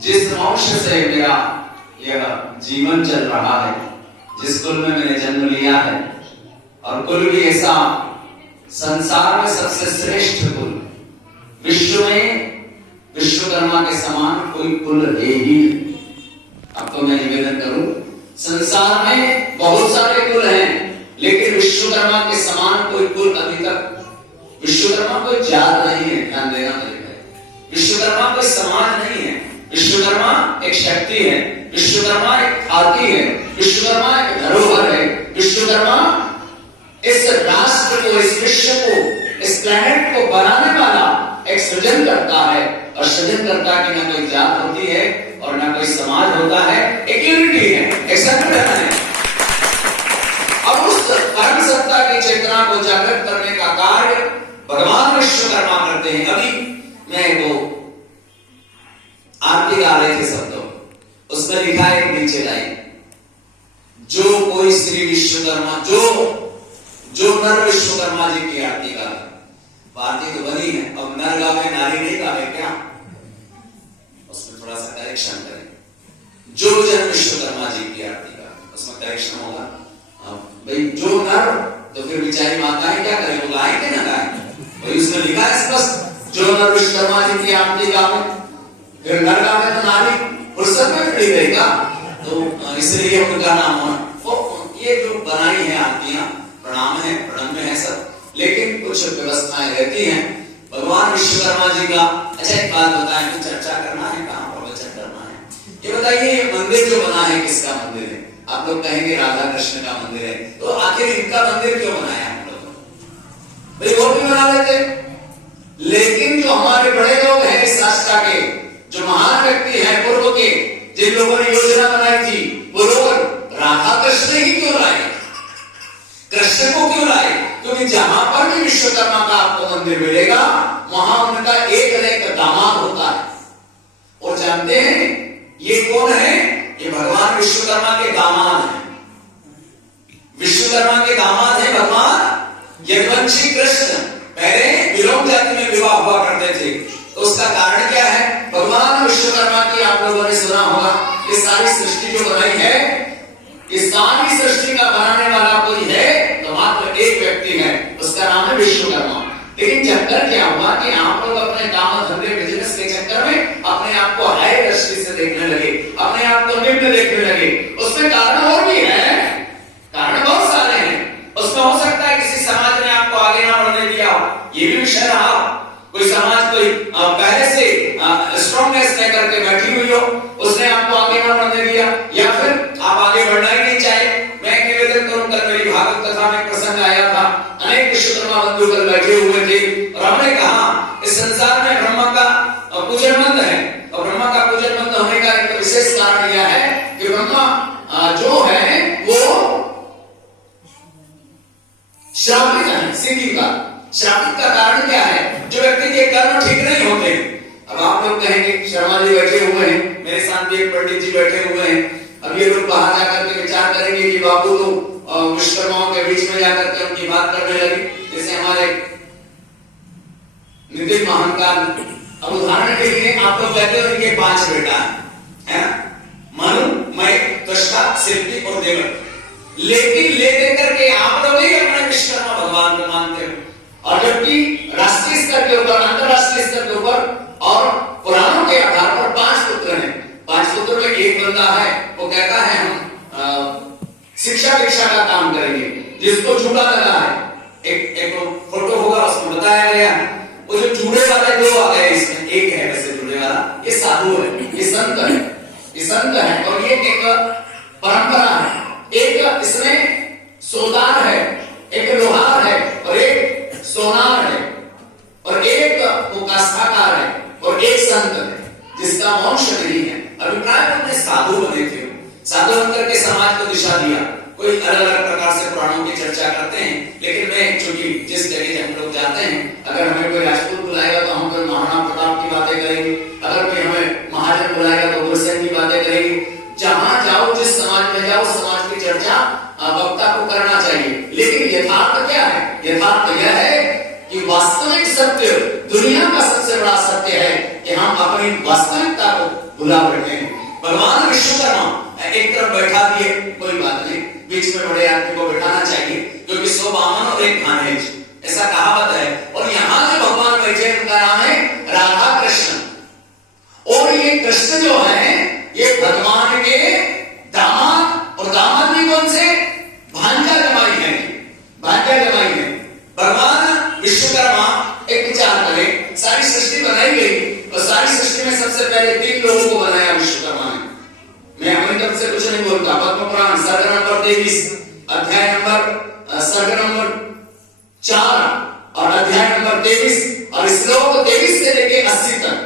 जिस वंश से मेरा यह जीवन चल रहा है, जिस कुल में मैंने जन्म लिया है, और कुल भी ऐसा संसार में सबसे श्रेष्ठ कुल, विश्व में विश्वकर्मा के समान कोई कुल है ही नहीं। अब तो मैं निवेदन करूं, संसार में बहुत सारे कुल हैं, लेकिन विश्वकर्मा के समान कोई कुल अभी तक, विश्वकर्मा कोई जात नहीं है, ध्यान देना मेरे। विश्वकर्मा कोई समाज नहीं है, विश्वकर्मा एक शक्ति है, विश्वकर्मा एक ख्याति है, विश्वकर्मा एक धरोहर है, विश्वकर्मा इस राष्ट्र को, इस विश्व को, इस प्लेनेट को बनाने वाला एक सृजन करता है। और सृजन करता की ना कोई जात होती है और ना कोई समाज होता है, एक यूनिटी है, एक संगठन है। अब उस परम सत्ता की चेतना को जागृत करने का कार्य भगवान विश्वकर्मा करते हैं। अभी मैं वो आरती गा रहे थे सब लोग, उसमें लिखा है नीचे लाइन, जो कोई श्री विश्वकर्मा, जो नर विश्वकर्मा जी की आरती गावे, आरती तो बनी है, अब नर गावे नारी नहीं गावे क्या, उसमें थोड़ा सा करेक्शन करें। जो जन विश्वकर्मा जी की आरती गावे, उसमें करेक्शन होगा। भाई जो नर, तो फिर बेचारी माताएं क्या करें, वो गाएं कि ना गाएं? भाई उसमें लिखा है स्पष्ट, जो नर विश्वकर्मा जी की आरती गावे, फिर नर गावे तो नारी फुर्सत में खड़ी रहेगा, तो इसलिए उनका नाम है। ये जो बनाई है आरतियां, प्रणाम है, प्रणम्य है सब, लेकिन कुछ व्यवस्थाएं रहती हैं भगवान विश्वकर्मा जी का। अच्छा एक बात बताएं, कुछ चर्चा करना है, कहाँ प्रवचन करना है, ये बताइए, ये मंदिर जो बना है किसका मंदिर है? आप लोग कहेंगे राधा कृष्ण का मंदिर है, तो आखिर इनका मंदिर क्यों बनाया हम लोगों ने? भाई वो भी बना लेते, लेकिन जो हमारे बड़े लोग हैं इस राष्ट्र के, जो महान व्यक्ति हैं पूर्व के, जिन लोगों ने योजना बनाई थी, वो लोग राधा कृष्ण ही क्यों लाए, कृष्ण को क्यों लाए? क्योंकि जहां पर भी विश्वकर्मा का आपको मंदिर मिलेगा, वहां उनका एक न एक दामाद होता है। और जानते हैं ये कौन है? ये भगवान विश्वकर्मा के दामाद हैं। विश्वकर्मा के दामाद है भगवान यदुवंशी कृष्ण। पहले विलोम जाति में विवाह हुआ करते थे, तो उसका कारण क्या है? भगवान विश्वकर्मा की आप लोगों ने सुना होगा, ये सारी सृष्टि जो बनाई है, इस सारी सृष्टि का बनाने वाला कोई है तो मात्र एक व्यक्ति है, उसका नाम है विश्वकर्मा। लेकिन चक्कर क्या हुआ कि आप लोग अपने काम धंधे बिजनेस के चक्कर में अपने आप को हाई दृष्टि से देखने लगे, अपने आप को निम्न देखने लगे। उसमें कारण और भी है, कारण बहुत सारे हैं। उसमें हो सकता है किसी समाज ने आपको आगे ना बढ़ने दिया, ये भी विषय रहा। कोई समाज कोई पहले से स्ट्रॉन्गनेस लेकर के बैठी हुई हो, उसने आपको आगे ना बढ़ने दिया, या फिर आप आगे बढ़ना ही नहीं चाहे। मैं निवेदन करूं, कल मेरी भागवत कथा में प्रसंग आया था, अनेक विश्वकर्मा बंधु कल बैठे हुए थे, और हमने कहा इस संसार में ब्रह्मा का पूजन मंद है, और ब्रह्मा का पूजन मंद होने का एक विशेष कारण यह है कि ब्रह्मा जो है वो श्रापित है, सीधी का श्रापित का कारण क्या है? जो व्यक्ति के कर्म ठीक नहीं होते। अब आप लोग कहेंगे शर्मा जी बैठे हुए हैं, मेरे साथ भी एक पंडित जी बैठे हुए हैं, अब ये लोग बाहर जाकर के विचार करेंगे कि बाबू तो विश्वकर्माओं के बीच में जाकर के उनकी बात करने लगे, जैसे हमारे नितिन महानकाल। अब उदाहरण के लिए आप लोग कहते हो इनके 5 बेटा है, मनु, मैं, त्वष्टा, शिल्पी और देवक, लेकिन ले देकर के आप लोग ही अपने विश्वकर्मा भगवान को मानते हो। और जबकि राष्ट्रीय स्तर के ऊपर, अंतरराष्ट्रीय स्तर के ऊपर और पुराणों के आधार पर 5 पुत्र हैं। 5 पुत्र में एक बंदा है, वो कहता है हम शिक्षा दीक्षा का काम करेंगे, जिसको जूड़ा लगा है। एक फोटो होगा, उसमें बताया गया वो जो जूड़े वाले 2 आ गए इसमें, एक है वैसे जूड़े वाला, ये साधु है, ये संत है, ये संत है, और ये एक परंपरा है। एक इसमें सोनार है, एक लोहार है, और एक सोनार है, और एक वो काष्ठाकार है, और एक संत है जिसका वंश नहीं है। अभिप्राय अपने साधु बने थे, साधु बनकर के समाज को दिशा दिया। कोई अलग अलग प्रकार से पुराणों की चर्चा करते हैं, लेकिन मैं चूंकि जिस जगह हम लोग जाते हैं, अगर हमें कोई राजपूत बुलाएगा तो हम कोई महाराणा प्रताप की बातें करेंगे, अगर कोई हमें महाजन बुलाएगा तो गुरसेन की बातें करेंगे। जहां जाओ, जिस समाज में जाओ, समाज की चर्चा वक्ता को करना चाहिए। लेकिन यथार्थ क्या है? यथार्थ यह है कि वास्तविक सत्य, दुनिया का सबसे बड़ा सत्य है कि हम अपनी वास्तविकता को भुला बैठे हैं। भगवान विश्वकर्मा एक तरफ बैठा दिए, कोई बात नहीं, बीच में बड़े आदमी को बैठाना चाहिए क्योंकि 100 बामन और एक खानेज, ऐसा कहावत है। और यहाँ जो भगवान बैठे उनका नाम है राधा कृष्ण। और ये कृष्ण जो है ये भगवान के दामाद, और दामाद भी कौन से? भांजा जमाई है, भांजा जमाई है। भगवान विश्वकर्मा एक विचार करें, सारी सृष्टि बनाई गई और सारी सृष्टि में सबसे पहले 3 लोगों को बनाया विश्वकर्मा ने। मैं अपनी तरफ से कुछ नहीं बोलता। पद्म पुराण सर्ग नंबर 23 अध्याय नंबर सर्ग नंबर 4 और अध्याय नंबर 23 और श्लोक 23 से लेके 80 तक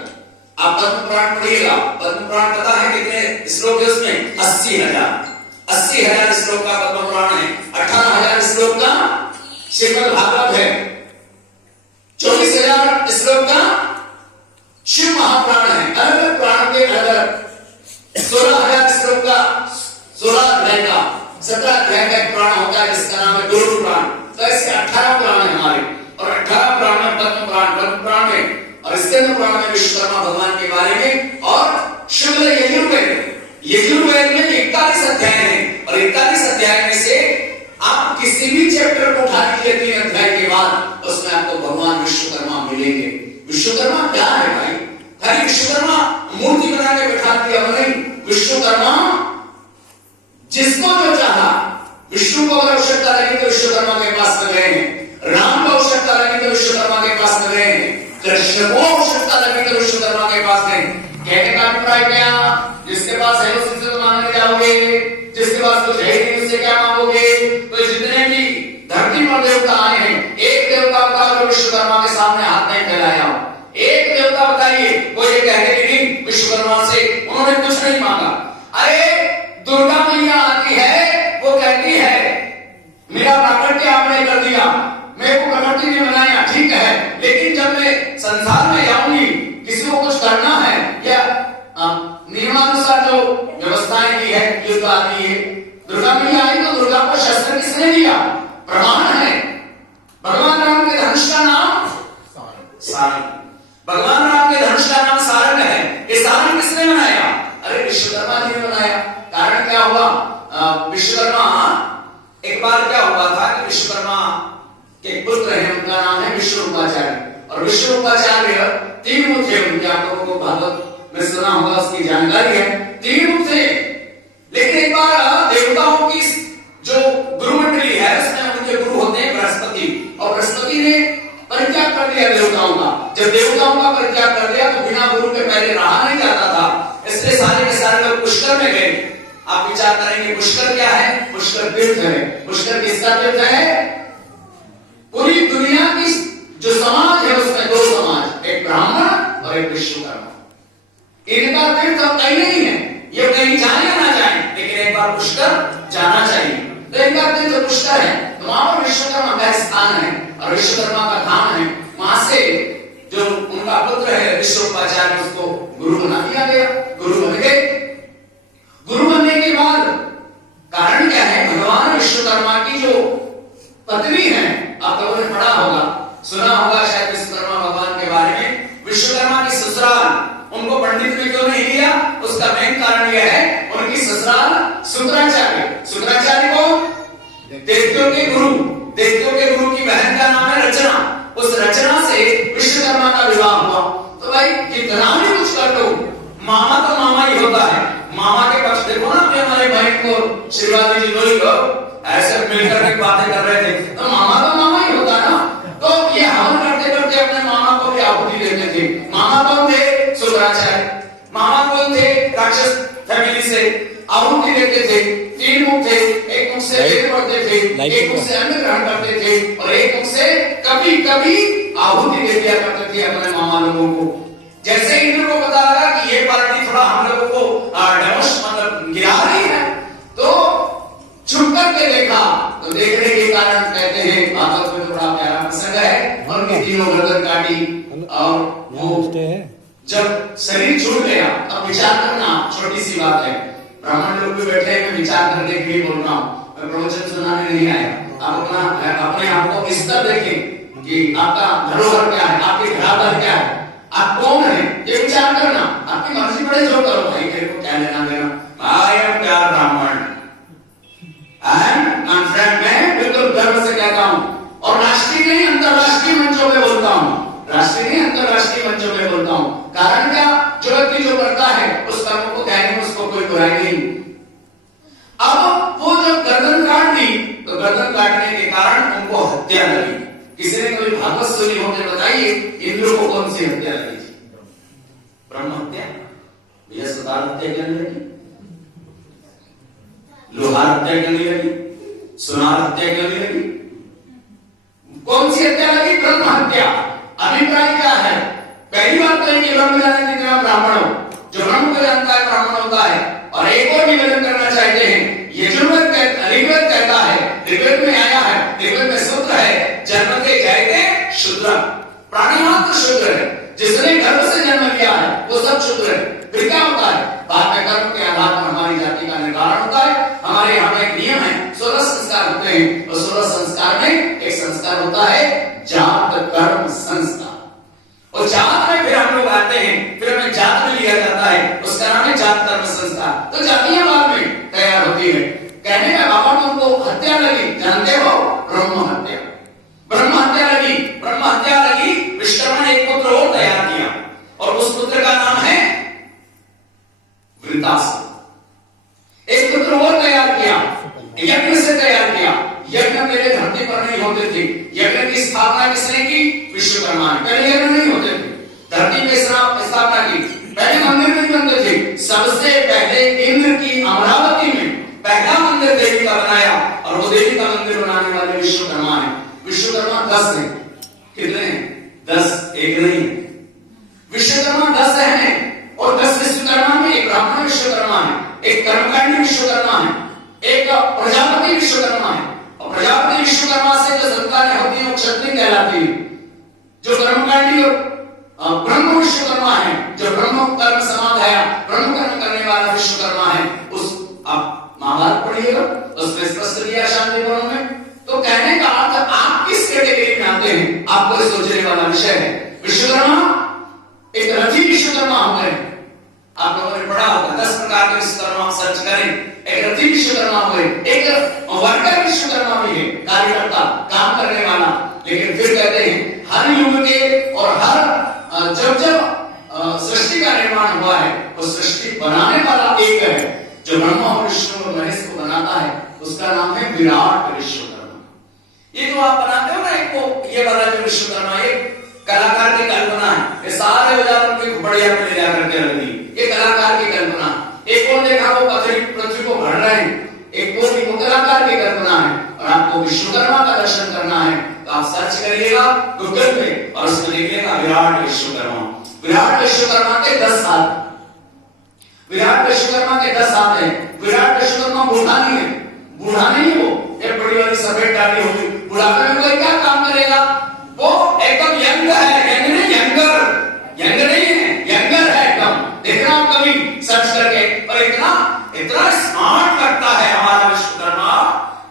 आप पद्म पुराण पढ़िएगा। पद्म पुराण पता है कितने श्लोक है उसमें? 80,000 श्लोक का पद्म पुराण है। 18,000 श्लोक का श्रीमद् भागवत है। 24,000 श्लोक का शिव महापुराण है। अलग अलग पुराण के अलग 16,000 श्लोक का 16 अध्याय का 17 अध्याय का एक पुराण होता है जिसका नाम है गरुड़ पुराण। तो ऐसे 18 पुराण है हमारे, और 18 पुराण में पद्म पुराण में और स्कंद पुराण में विश्वकर्मा भगवान के बारे में, और शुक्ल यजुर्वेद में 41 अध्याय हैं। और 41 अध्याय में से आप किसी भी चैप्टर को उठा लीजिए 3 अध्याय के बाद, उसमें आपको भगवान विश्वकर्मा मिलेंगे। विश्वकर्मा क्या है भाई? खाली विश्वकर्मा मूर्ति बना के बैठा दिया नहीं। विश्वकर्मा जिसको जो चाहा, विष्णु को अगर आवश्यकता लगी तो विश्वकर्मा के पास में गए हैं, राम को आवश्यकता लगी तो विश्वकर्मा के पास में गए हैं, कृष्ण को आवश्यकता लगी तो विश्वकर्मा के पास में। कहने का अभिप्राय क्या? जिसके पास है उससे तो मांगने जाओगे, जिसके पास कुछ है नहीं उससे क्या मांगोगे? तो जितने भी धरती पर देवता आए हैं, एक देवता बताओ जो विश्वकर्मा के सामने हाथ नहीं फैलाया हो। एक देवता बताइए, कोई ये कहते कि नहीं विश्वकर्मा से उन्होंने कुछ नहीं मांगा। अरे दुर्गा मैया आती है, वो कहती है मेरा प्राकट्य आपने कर दिया, मेरे को प्रकृति ने बनाया, ठीक है, लेकिन जब मैं संसार में जाऊंगी, किसी को कुछ करना है या नियमानुसार जो व्यवस्थाएं की है ये तो आती है। दुर्गा मैया आई तो दुर्गा को शस्त्र किसने दिया? प्रमाण है। भगवान राम के धनुष का नाम सारंग। भगवान राम के धनुष का नाम सारंग है। ये सारंग किसने बनाया? अरे विश्वकर्मा जी ने बनाया। कारण क्या हुआ? विश्वकर्मा, एक बार क्या हुआ था कि विश्वकर्मा के पुत्र हैं, उनका नाम है विश्वरूपाचार्य। और विश्वरूपाचार्य 3 रूप थे उनके, आप लोगों को भागवत में सुना होगा, उसकी जानकारी है। 3 रूप थे, लेकिन एक बार देवताओं की जो गुरु मंडली है उसमें उनके गुरु होते हैं बृहस्पति, और बृहस्पति ने परित्याग कर दिया देवताओं का। जब देवताओं का परित्याग कर दिया तो बिना गुरु के पहले रहा नहीं जाता था, इसलिए सारे के सारे लोग पुष्कर में गए। आप विचार करेंगे पुष्कर क्या है? पुष्कर तीर्थ है। पुष्कर किसका तीर्थ है? पूरी दुनिया की जो समाज है उसमें 2 समाज, एक ब्राह्मण और एक विश्वकर्मा। इनका तीर्थ कहीं नहीं है, ये कहीं जाए या ना जाए, लेकिन एक बार पुष्कर जाना चाहिए। तो इनका तीर्थ पुष्कर है, तो वहां पर विश्वकर्मा का स्थान है और विश्वकर्मा का धाम है। वहां से जो उनका पुत्र है विश्वरूपाचार्य, उसको गुरु बना दिया गया। गुरु बन गए। गुरु बनने के बाद कारण क्या है? भगवान विश्वकर्मा की जो पत्नी है, आप लोगों ने पढ़ा होगा, सुना होगा शायद विश्वकर्मा भगवान के बारे में। विश्वकर्मा की ससुराल उनको पंडित ने क्यों नहीं लिया? उसका मेन कारण यह है उनकी ससुराल शुक्राचार्य। शुक्राचार्य को देवताओं के गुरु की बहन का नाम है रचना। उस रचना से विश्वकर्मा का विवाह हुआ। तो भाई कितना भी कुछ कर लो, मामा तो मामा ही होता है। मामा के पक्ष देखो ना, हमारे बहन को श्रीवादी जी लोग ऐसे मिलकर के बातें कर रहे थे, तो मामा तो मामा ही होता ना। तो ये हवन करते करते अपने मामा को भी आहुति देते थे। मामा कौन थे? शुक्राचार्य। मामा कौन थे? राक्षस फैमिली से आहुति देते थे। 3 मुख थे, एक मुख से वेद पढ़ते थे, एक मुख से अन्न ग्रहण करते थे, और एक मुख से कभी कभी आहुति दे दिया करते थे अपने मामा लोगों को। जैसे इंद्र को पता लगा कि ये पार्टी थोड़ा हम लोगों को मतलब गिरा रही है, तो छुप करके देखा, तो देखने के कारण कहते हैं भागवत में थोड़ा प्यारा प्रसंग है, और उनकी तीनों गर्दन काटी। और वो जब शरीर छूट गया, अब विचार करना छोटी सी बात है, ब्राह्मण लोग भी बैठे हैं, मैं विचार करने के लिए बोल रहा हूँ, मैं प्रवचन सुनाने नहीं आया। आप अपने आप को इस तरह देखें कि आपका धरोहर क्या है, आपके घराघर क्या है। आप कौन है ये विचार करना, आपकी मर्जी पड़े जो करो भाई, मेरे को क्या लेना देना। आई एम प्योर ब्राह्मण एंड कॉन्फिडेंट, मैं बिल्कुल गर्व से कहता हूं, और राष्ट्रीय नहीं अंतरराष्ट्रीय मंचों पे बोलता हूं, राष्ट्रीय नहीं अंतरराष्ट्रीय मंचों पे बोलता हूं। कारण क्या, जो व्यक्ति जो करता है उस कर्म को कहने में उसको कोई बुराई नहीं। अब वो जब गर्दन काट दी तो गर्दन काटने के कारण उनको हत्या लगी। किसी ने कभी भागवत सुनी हो तो बताइए इंद्र को कौन सी हत्या लगी थी? ब्रह्म हत्या, भैया सुतार हत्या करने लगी, लोहार हत्या करने लगी, सुनार हत्या करने लगी, कौन सी हत्या लगी? ब्रह्म हत्या। अभिप्राय क्या है? पहली बात तो ये ब्रह्म जानने की जब ब्राह्मण हो, जो ब्रह्म को जानता है ब्राह्मण होता है। और एक और निवेदन करना चाहते हैं, यजुर्वेद ऋग्वेद कहता है, ऋग्वेद में आया है, ऋग्वेद में सूत्र है, जन्मते जायते शूद्र, प्राणी मात्र शूद्र है, जिसने गर्भ से जन्म लिया है वो सब शूद्र है। फिर क्या होता है? बाद में कर्म के आधार पर हमारी जाति का निर्धारण होता है। हमारे यहाँ में एक नियम है, 16 संस्कार होते हैं, और 16 संस्कार में एक संस्कार होता है जात कर्म संस्कार, और जात में फिर हम लोग आते हैं, फिर हमें जात में लिया जाता है, उसका नाम है जात कर्म संस्कार। तो जातियां बाद में तैयार होती है। कहने का बाबा तुमको हत्या लगी, जानते हो? ब्रह्म हत्या, ब्रह्म हत्या लगी, ब्रह्म हत्या लगी। विश्वकर्मा ने एक पुत्र और तैयार किया, और उस पुत्र का नाम है वृतासुर। एक पुत्र और तैयार किया, यज्ञ से तैयार किया। यज्ञ पहले धरती पर नहीं होते थे, यज्ञ की स्थापना किसने की? विश्वकर्मा ने। पहले यज्ञ नहीं होते थे, धरती पे स्थापना की। पहले मंदिर नहीं बनते थे, सबसे पहले इंद्र की अमरावती में पहला मंदिर देवी का बनाया, और वो देवी का मंदिर बनाने वाले विश्वकर्मा है। विश्वकर्मा 10 है, कितने हैं? 10, एक नहीं। विश्वकर्मा 10 है, और 10 विश्वकर्मा में एक ब्राह्मण विश्वकर्मा है, एक कर्मकांडी विश्वकर्मा है, एक प्रजापति विश्वकर्मा है। और प्रजापति विश्वकर्मा से जो संतानें होती हैं वो क्षत्रिय कहलाती है। जो कर्मकांडी और ब्रह्म विश्वकर्मा है, जो ब्रह्म कर्म समाधाया, ब्रह्म कर्म करने वाला विश्वकर्मा है, उस आप महाभारत पढ़िएगा, उसमें स्पष्ट किया शांतिपूर्ण में। तो कहने का अर्थ आप किस कैटेगरी में आते हैं, आपको सोचने वाला विषय है। विश्वकर्मा एक रथी विश्वकर्मा हो गए, आप लोगों ने पढ़ा होगा, 10 प्रकार के विश्वकर्मा सर्च करें। एक रथी विश्वकर्मा हुए, एक वर्कर विश्वकर्मा भी है, कार्यकर्ता, काम करने वाला। लेकिन फिर कहते हैं हर युग के और हर जब सृष्टि का निर्माण हुआ है, वो सृष्टि बनाने वाला एक है, जो ब्रह्मा और विष्णु और महेश को बनाता है, उसका नाम है विराट विश्वकर्मा। ये जो आप बनाते हो ना, एक को ये वाला जो विश्वकर्मा, ये कलाकार की कल्पना है। ये सारे औजार उनके बढ़िया पे ले जाकर के रख दी, ये कलाकार की कल्पना। एक और देखा वो पृथ्वी को भर रहे हैं, एक और भी कलाकार की कल्पना है। और आपको विश्वकर्मा का दर्शन करना है तो आप सर्च करिएगा गूगल पे, और उसमें देखिएगा विराट विश्वकर्मा। विराट विश्वकर्मा के 10 हाथ, विराट विश्वकर्मा के 10 हाथ है। विराट विश्वकर्मा बूढ़ा नहीं है, बूढ़ा नहीं वो, एक बड़ी वाली सफेद दाढ़ी होगी, बुढ़ापे में कोई क्या काम करेगा? वो एकदम यंग है, यंग नहीं, यंगर, यंग नहीं है, यंगर है एकदम। देखना आप कभी सर्च करके, और इतना इतना स्मार्ट लगता है हमारा विश्वकर्मा,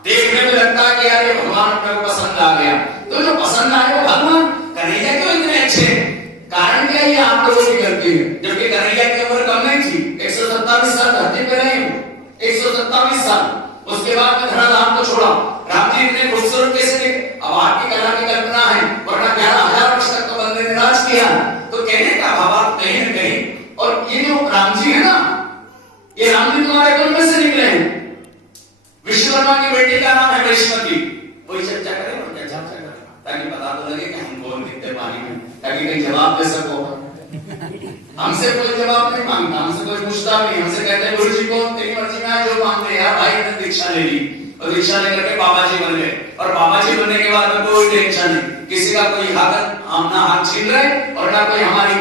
देखने में लगता है कि यार ये भगवान अपने को पसंद आ गया। तो जो पसंद आए वो भगवान, कन्हैया क्यों इतने अच्छे? कारण क्या, ये आप लोगों की गलती है। जबकि कन्हैया की उम्र कम नहीं थी, 127 साल धरती पे रहे, 127 साल। उसके बाद में धराधाम को छोड़ा। राम जी इतने खूबसूरत कैसे थे? अब आपकी कला की कल्पना है, वरना 11,000 वर्ष तक तो बंदे ने राज किया। तो कहने का भाव कहीं न कहीं, और ये जो राम जी है ना, ये राम जी तुम्हारे कुल में से निकले हैं। विश्वकर्मा की बेटी का नाम है वैष्णवी। कोई चर्चा करे और क्या चर्चा करे, ताकि पता तो लगे कि हम कौन दिखते पानी में, ताकि कहीं जवाब दे सको। हमसे कोई जवाब नहीं मांगता, हमसे कोई पूछता नहीं, हमसे कहते हैं गुरु जी को तेरी मर्जी में जो मांगते हैं। यार भाई ने दीक्षा ले ली, और दीक्षा लेकर के बाबा जी बन गए, और बाबा जी बनने के बाद में कोई टेंशन नहीं, किसी का कोई हाथ छीन रहे, और ना कोई हमारी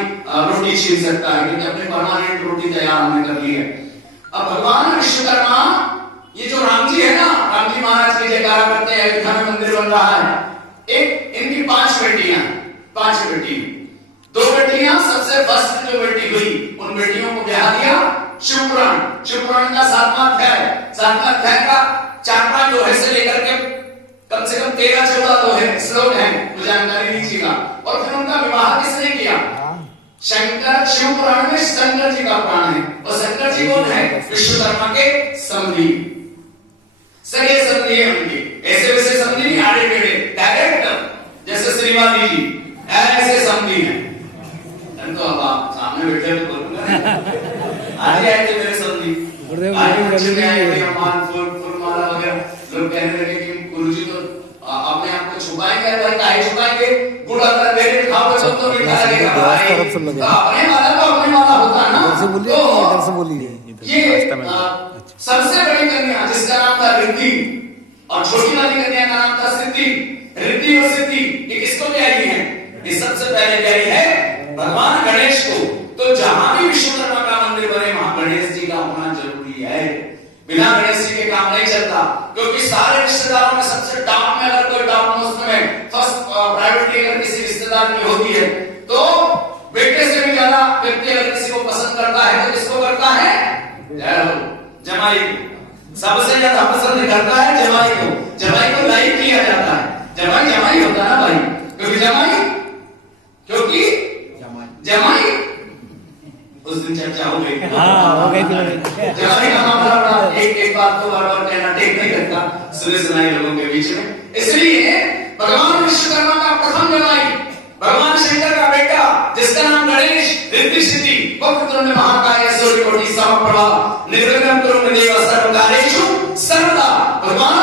रोटी छीन सकता है, क्योंकि अपनी परमानेंट रोटी तैयार हमने कर ली है। अब भगवान विश्वकर्मा, ये जो राम जी है ना, राम जी महाराज की जयकारा करते हैं, अयोध्या में मंदिर बन रहा है। एक इनकी 5 बेटियां, 5 बेटी, 2 बेटियां, सबसे फर्स्ट जो बेटी हुई, उन बेटियों को ब्याह दिया शिवपुराण। शिवपुराण का 7वां अध्याय का 4-5 दोहे से लेकर के कम से कम 13-14 दोहे श्लोक हैं, तो जानकारी लीजिएगा। और फिर उनका विवाह किसने किया? शंकर, शिव पुराण में शंकर जी का पुराण है, और शंकर जी कौन है? विश्वकर्मा के समधी, सगे समधी है उनके। ऐसे वैसे समधी नहीं, आड़े टेढ़े डायरेक्ट, जैसे श्रीवादी जी ऐसे समधी हैं। तो अब आप सामने बैठे तो बोलूंगा आगे आए थे मेरे समधी, फूलमाला वगैरह, लोग कहने लगे कि गुरुजी तो अपने आप को छुपाएंगे, भाई काहे छुपाएंगे, गुड़ अगर मेरे खाओगे तो मीठा लगेगा भाई, तो अपने वाला तो अपने वाला होता ना। तो ये सबसे बड़ी कन्या जिसका नाम था रिद्धि, और छोटी वाली कन्या का नाम था सिद्धि। रिद्धि और सिद्धि ये किसको प्यारी है? ये सबसे पहले प्यारी है भगवान गणेश को। तो जहां भी विश्वकर्मा का मंदिर बने वहां गणेश जी का होना जरूरी है। बिना गणेश जी के काम नहीं चलता, क्योंकि सारे रिश्तेदारों में सबसे टॉप में अगर कोई टॉप मोस्ट में फर्स्ट प्रायोरिटी अगर किसी रिश्तेदार की होती है, तो बेटे से भी ज्यादा व्यक्ति अगर किसी को पसंद करता है तो किसको करता है? जमाई को सबसे ज्यादा पसंद करता है, जमाई को। जमाई को लाइक किया जाता है, जमाई जमाई होता है ना भाई, क्योंकि क्योंकि जमाई उस दिन चर्चा हो गई। हो गई जमाई का मामला बड़ा एक बात को बार-बार कहना ठीक नहीं करता सुने सुनाए लोगों के बीच में। इसलिए भगवान विश्वकर्मा का प्रथम जमाई भगवान शंकर का बेटा जिसका नाम गणेश, रिद्धि सिद्धि वक्रतुंड महाकाय सूर्यकोटि समप्रभा निर्विघ्नं कुरु देव सर्वकार्येषु सर्वदा। भगवान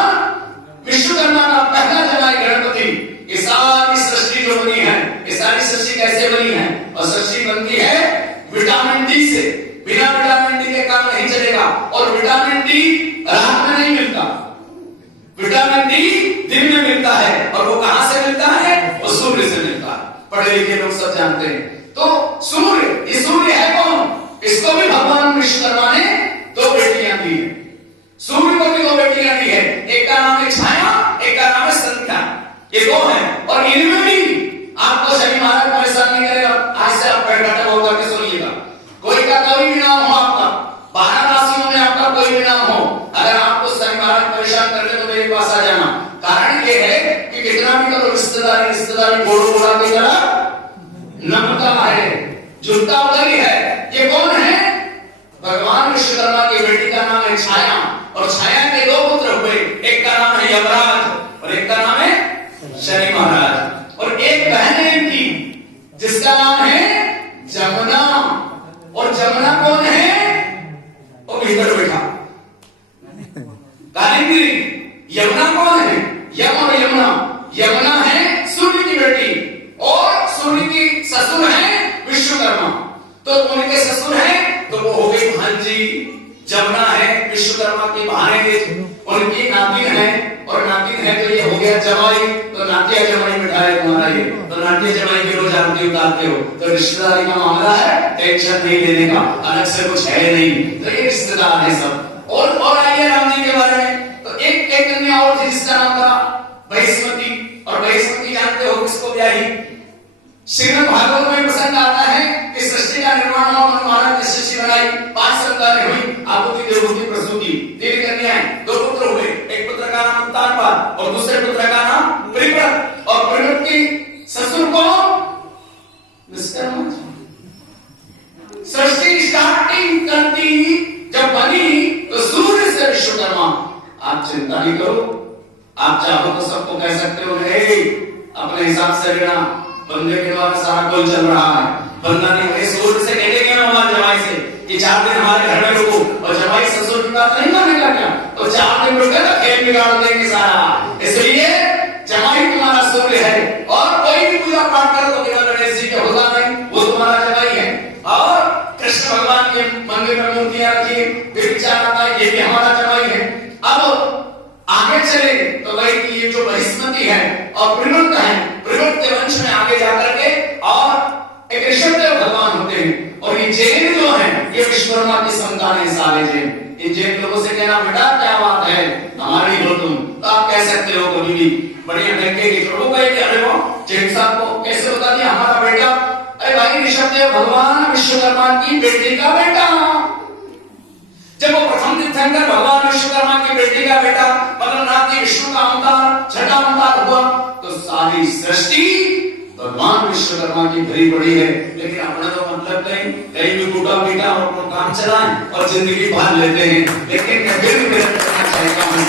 विश्वकर्मा का पहला जमाई गणपति। ये सारी सृष्टि जो बनी है, ये सारी सृष्टि कैसे बनी है? और सृष्टि बनती है विटामिन डी से। बिना विटामिन डी के काम नहीं चलेगा, और विटामिन डी रात में नहीं मिलता, विटामिन डी दिन में मिलता है। और वो कहां से मिलता है? वो सूर्य से मिलता है। पढ़े लिखे लोग सब जानते हैं। तो सूर्य, ये सूर्य है कौन? इसको भी भगवान विश्वकर्मा ने दो बेटियां दी है। सूर्य को भी दो बेटियां दी है, एक का नाम है छाया, एक का नाम है संध्या। ये दो हैं, और इनमें भी आपको शनि महाराज परेशान नहीं करेगा। आज से आप बैठा होकर के सुनिएगा, कोई का कोई भी नाम हो आपका, 12 राशियों में आपका कोई भी नाम हो, अगर आपको शनि महाराज परेशान कर ले तो मेरे पास आ जाना। कारण ये है कि कितना भी करो रिश्तेदारी बोलो बोला की तरह नमता है, जुटता उधर ही है। ये कौन है? भगवान विश्वकर्मा की बेटी का नाम है छाया, और छाया के दो पुत्र हुए, एक का नाम है यमराज और एक का नाम है शनि महाराज। और एक बहन है इनकी जिसका नाम है जमुना। और जमुना कौन है? वो भीतर बैठा कालिंदी। यमुना कौन है? यम और यमुना। यमुना है सूर्य की बेटी, और सूर्य की ससुर है विश्वकर्मा। तो उनके ससुर है तो वो हो गई भांजी। जमुना है विश्वकर्मा की भांजे, उनकी नातिन है, और नातिन है तो ये हो गया जमाई। तो नातिया जमाई बिठाए तुम्हारा ये, तो नातिया जमाई की रोज आरती उतारते हो। तो रिश्तेदारी का मामला है, टेंशन नहीं लेने का, अलग से कुछ है नहीं। तो ये रिश्तेदार है सब। और आइए राम जी के बारे में। तो एक कन्या और थी जिसका नाम था बहिष्मती। और बहिष्मती जानते हो किसको ब्याही? श्रीमद् भागवत में प्रसंग आता है कि सृष्टि का निर्माण हुआ, मनु महाराज ने सृष्टि बनाई, 5 संतानें हुई, आहुति देवहूति प्रसूति, 3 कन्याएं, 2 पुत्र हुए। एक पुत्र का नाम उत्तानपाद और दूसरे पुत्र का नाम परिव्रत। और परिव्रत की ससुर को सृष्टि स्टार्टिंग करती जब बनी तो सूर्य से विश्वकर्मा। आप चिंता नहीं करो, आप चाहो तो सबको कह सकते हो अपने हिसाब से लेना, बंदे के द्वारा सारा कुल चल रहा है। बंदा नहीं सूर्य से कहते क्या हमारे जमाई से कि 4 दिन हमारे घर में रुको, और जमाई ससुर की बात नहीं मानेगा क्या? तो 4 दिन रुके तो खेल बिगाड़ देंगे सारा। इसलिए जमाई तुम्हारा सूर्य है, और कोई भी पूजा पाठ करो तो बिना गणेश जी के होगा नहीं, वो तुम्हारा जमाई है। और कृष्ण भगवान के मंदिर में मूर्तियां रखी, विचार आता है ये भी हमारा जमाई है। अब आगे चले तो भाई ये जो बहिष्मती है और परिव्रत है, परिव्रत के वंश में आगे जाकर के और एक ऋषभदेव भगवान होते हैं। और ये जैन जो है ये विश्वकर्मा की संतानें सारे जैन। इन जैन लोगों से कहना बेटा क्या बात है हमारी हो तुम, तो आप कह सकते हो कभी भी बढ़िया लड़के की प्रभु कहे कि अरे वो जैन साहब को कैसे बता दिया हमारा बेटा? अरे भाई ऋषभदेव भगवान विश्वकर्मा की बेटी का बेटा। जब वो प्रथम तीर्थंकर भगवान विश्वकर्मा की बेटी का बेटा मतलब नाती विष्णु का अवतार छठा अवतार हुआ, तो सारी सृष्टि भगवान विश्वकर्मा की भरी पड़ी है, लेकिन अपना तो मतलब नहीं, कहीं भी टूटा पीटा और अपना काम चलाएं और जिंदगी भाग लेते हैं। लेकिन मैं फिर भी कहना चाहता हूं,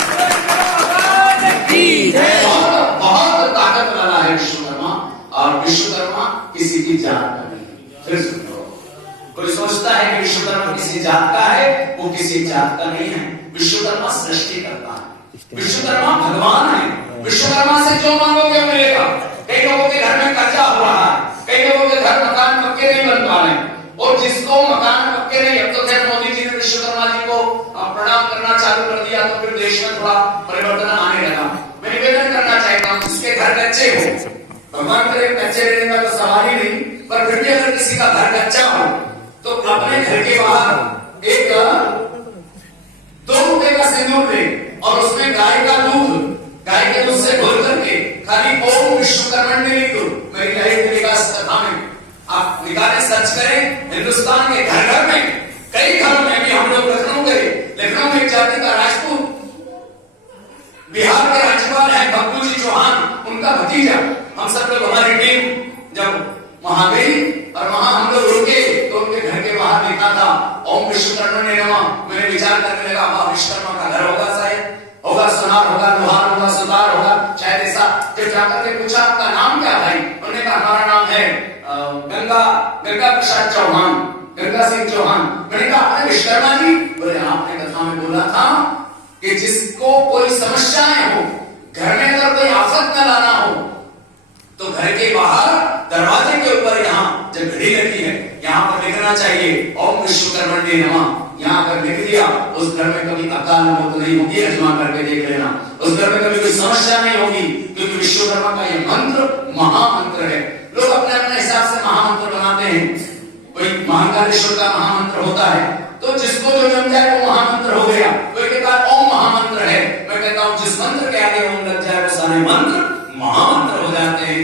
बहुत ताकत वाला है विश्वकर्मा, और विश्वकर्मा किसी की जात का नहीं। फिर सुनो, कोई सोचता है कि विश्वकर्मा किसी जात का है, वो किसी जात का नहीं है। विश्वकर्मा सृष्टि करता है, विश्वकर्मा भगवान है। विश्वकर्मा से जो मांगोगे मिलेगा। कई लोगों के घर में कर्जा हो रहा है, कई लोगों के घर मकान पक्के नहीं बन पा रहे, और जिसको मकान पक्के नहीं, अब तो खैर मोदी जी ने विश्वकर्मा जी को प्रणाम करना चालू कर दिया, तो फिर देश में थोड़ा परिवर्तन आने लगा। मैं निवेदन करना चाहता हूँ, जिसके घर कच्चे हो, भगवान करे कच्चे रहने का तो सवाल ही नहीं, पर फिर भी अगर किसी का घर कच्चा हो तो अपने घर के बाहर एक 2 रुपए का सिंदूर ले और उसमें गाय का दूध, गाय के दूध से घोल करके खाली ओम विश्वकर्मण्य लिख दो। मेरी लाइफ मिलेगा इस कथा में, आप निकालें, सर्च करें। हिंदुस्तान के घर घर में, कई घरों में भी, हम लोग लखनऊ गए, लखनऊ में एक जाति का राजपूत, बिहार के राज्यपाल है बब्बू जी चौहान, उनका भतीजा। हम सब लोग, हमारी टीम जब वहां गई और वहां हम लोग रुके, तो उनके घर के बाहर लिखा था ओम विश्वकर्मण्य नमः। मैंने विचार करने लगा, वहां विश्वकर्मा का घर होगा, शायद होगा, सुनार होगा, लोहार होगा, सुतार होगा, शायद ऐसा। जब जाकर के पूछा आपका नाम क्या भाई, उन्होंने कहा हमारा नाम है गंगा प्रसाद चौहान, गंगा सिंह चौहान। मैंने कहा आपने विश्वकर्मा जी? बोले आपने कथा में बोला था कि जिसको कोई समस्याएं हो, घर में अगर कोई आफत न लाना हो, तो घर के बाहर दरवाजे के ऊपर यहाँ जब घड़ी लगी है, यहाँ पर लिखना चाहिए ओम विश्वकर्मण्य नमः। यहाँ पर लिख दिया, उस घर में कभी अकाल मौत नहीं होगी, अजमा करके देख लेना। उस घर में कभी कोई समस्या नहीं होगी, क्योंकि विश्वकर्मा का ये मंत्र महामंत्र है। लोग अपने अपने हिसाब से महामंत्र बनाते हैं, कोई महाकालेश्वर का महामंत्र होता है, तो जिसको जो जम जाए वो महामंत्र हो गया। कोई कहता है ओम महामंत्र है, मैं कहता हूँ जिस मंत्र के आगे ओम लग जाए वो सारे मंत्र महामंत्र हो जाते हैं।